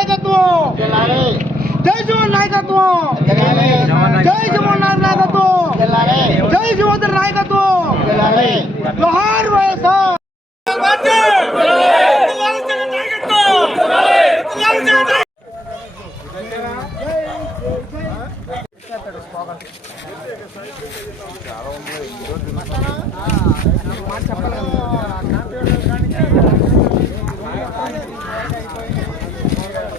నాయకత్వం జై జగన్ నాయకత్వం జై జగన్ నాయకత్వం జై జగన్ నాయకత్వం జోహార్ వైఎస్ఆర్ కట్టినారన్న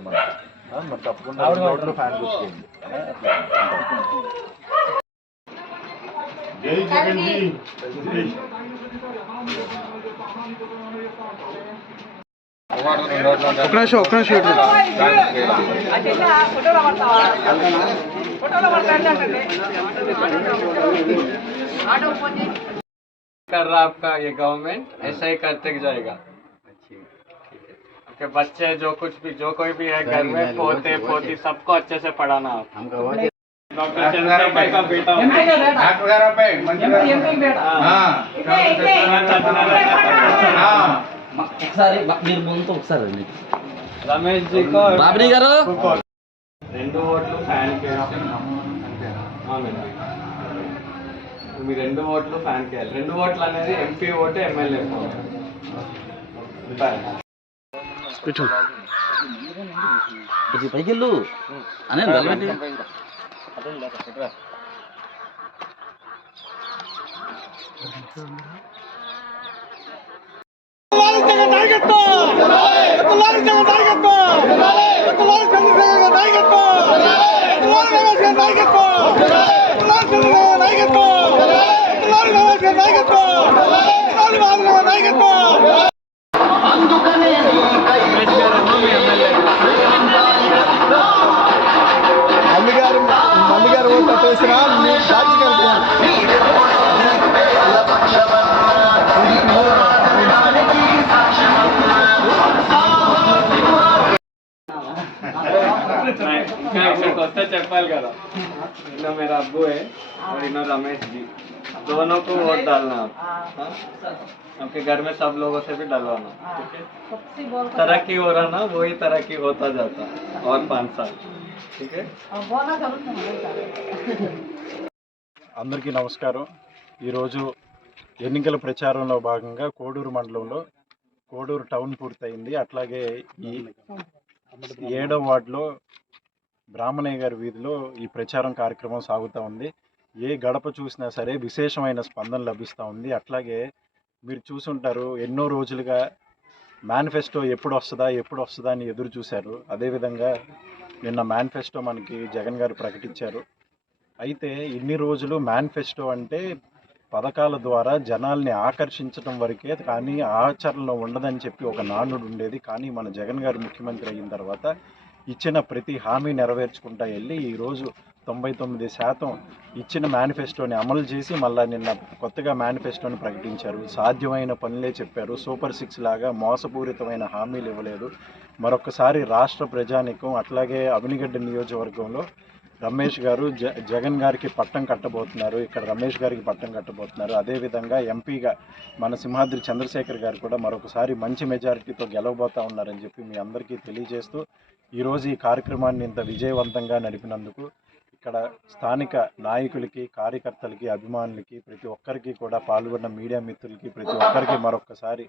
మనం ఆ, మరి తప్పకుండా రెండు ఓట్లు ఫ్యాన్ గుర్తుంది ఒక నిమిషం ఒక నిమిషం कर रहा आपका ये गवर्नमेंट ऐसा ही करते जाएगा आपके बच्चे जो कुछ भी जो कोई भी है घर में पोते पोती सबको अच्छे से पढ़ाना आप डॉक्टर चंद्रशेखर का बेटा हूँ। డాక్టర్ గారు అబ్బాయి మంచిగా ఆ, ఆ. ఒకసారి బ- మీరు ముందు ఒకసారి రండి. రమేష్ जी को బాబరీ గారు రెండు ఓట్లు ఫ్యాన్ కి అవునండి మీ రెండు ఓట్లు ఫ్యాన్ కి వేయాలి. రెండు ఓట్లు అనేది ఎంపీ ఓటు ఎమ్మెల్యే ఇది పైకి వెళ్ళు అనే నిలబెట్టి మల్లి इतना मेरा अब्बू है और इन्हों रमेश जी दोनों को वोट डालना आप हाँ? आपके घर में सब लोगों से भी डलवाना ठीक है तरक्की हो रहा ना वही तरक्की होता जाता और पाँच साल ठीक है అందరికీ నమస్కారం ఈరోజు ఎన్నికల ప్రచారంలో భాగంగా కోడూరు మండలంలో కోడూరు టౌన్ పూర్తయింది అట్లాగే ఈ ఏడో వార్డులో బ్రాహ్మణయ్య గారి వీధిలో ఈ ప్రచారం కార్యక్రమం సాగుతూ ఉంది. ఏ గడప చూసినా సరే విశేషమైన స్పందన లభిస్తూ ఉంది. అట్లాగే మీరు చూసుంటారు ఎన్నో రోజులుగా మేనిఫెస్టో ఎప్పుడు వస్తుందా ఎప్పుడు వస్తుందా అని ఎదురు చూశారు. అదేవిధంగా నిన్న మేనిఫెస్టో మనకి జగన్ గారు ప్రకటించారు. అయితే ఇన్ని రోజులు మేనిఫెస్టో అంటే పథకాల ద్వారా జనాల్ని ఆకర్షించడం వరకే కానీ ఆచరణలో ఉండదని చెప్పి ఒక నానుడు ఉండేది కానీ మన జగన్ గారు ముఖ్యమంత్రి అయిన తర్వాత ఇచ్చిన ప్రతి హామీ నెరవేర్చుకుంటా వెళ్ళి ఈరోజు తొంభై తొమ్మిది శాతం ఇచ్చిన మేనిఫెస్టోని అమలు చేసి మళ్ళీ నిన్న కొత్తగా మేనిఫెస్టోని ప్రకటించారు. సాధ్యమైన పనులే చెప్పారు. సూపర్ సిక్స్ లాగా మోసపూరితమైన హామీలు ఇవ్వలేదు. మరొకసారి రాష్ట్ర ప్రజానికం అట్లాగే అవినిగడ్డ నియోజకవర్గంలో రమేష్ గారు జ జగన్ గారికి పట్టం కట్టబోతున్నారు ఇక్కడ రమేష్ గారికి పట్టం కట్టబోతున్నారు. అదేవిధంగా ఎంపీగా మన సింహాద్రి చంద్రశేఖర్ గారు కూడా మరొకసారి మంచి మెజారిటీతో గెలవబోతా ఉన్నారని చెప్పి మీ అందరికీ తెలియజేస్తూ ఈరోజు ఈ కార్యక్రమాన్ని ఇంత విజయవంతంగా నడిపినందుకు ఇక్కడ స్థానిక నాయకులకి కార్యకర్తలకి అభిమానులకి ప్రతి ఒక్కరికి కూడా పాల్గొన్న మీడియా మిత్రులకి ప్రతి ఒక్కరికి మరొకసారి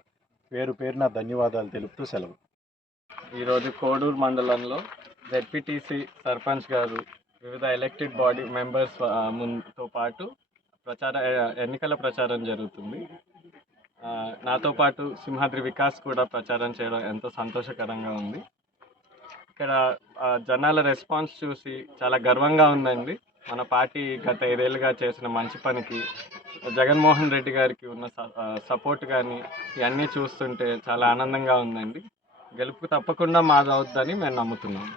పేరు పేరున ధన్యవాదాలు తెలుపుతూ సెలవు. ఈరోజు కోడూరు మండలంలో జెడ్పీటీసీ సర్పంచ్ గారు వివిధ ఎలక్టెడ్ బాడీ మెంబర్స్ ముందుతో పాటు ప్రచార ఎన్నికల ప్రచారం జరుగుతుంది. నాతో పాటు సింహాద్రి వికాస్ కూడా ప్రచారం చేయడం ఎంతో సంతోషకరంగా ఉంది. ఇక్కడ జనాల రెస్పాన్స్ చూసి చాలా గర్వంగా ఉందండి. మన పార్టీ గత ఐదేళ్ళుగా చేసిన మంచి పనికి జగన్మోహన్ రెడ్డి గారికి ఉన్న సపోర్ట్ కానీ ఇవన్నీ చూస్తుంటే చాలా ఆనందంగా ఉందండి. గెలుపు తప్పకుండా మాదవుద్దని మేము నమ్ముతున్నాము